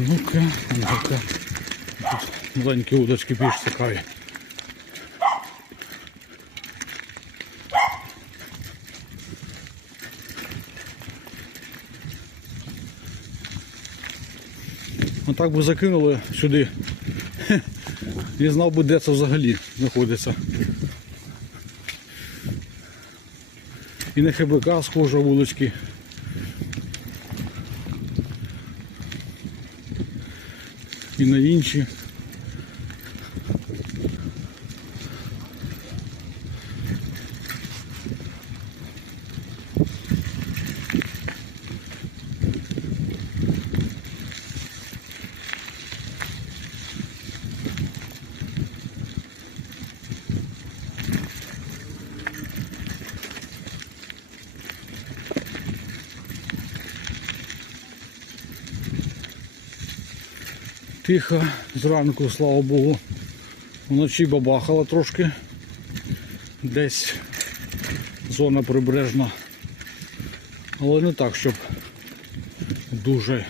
Ну-ка, ну-ка. Тут маленькі удочки більш цікаві. Отак би закинули сюди. Не знав би, де це взагалі знаходиться. І на ХБК схожа вулички. І на інші. Тихо, зранку, слава Богу. Вночі бабахало трошки. Десь зона прибережна. Але не так, щоб дуже.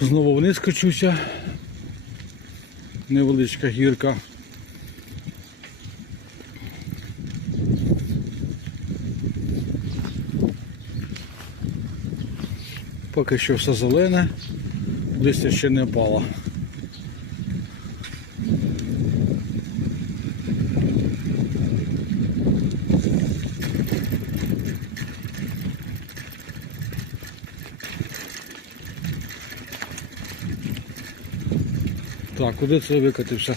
Знову вниз качуся. Невеличка гірка. Поки що все зелене, листя ще не опало. Так, куди це викатився?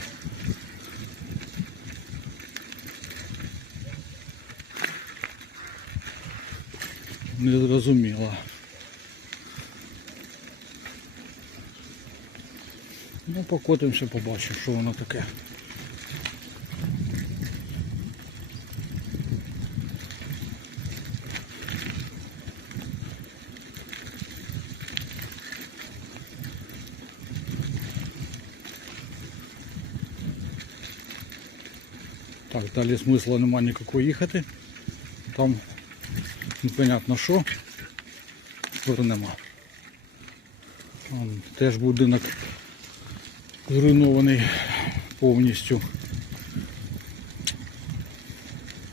Не зрозуміло. Ну, покотимося, побачимо, що воно таке. Так, далі смисла нема нікого їхати. Там непонятно що. Вернемо. Теж будинок зруйнований повністю.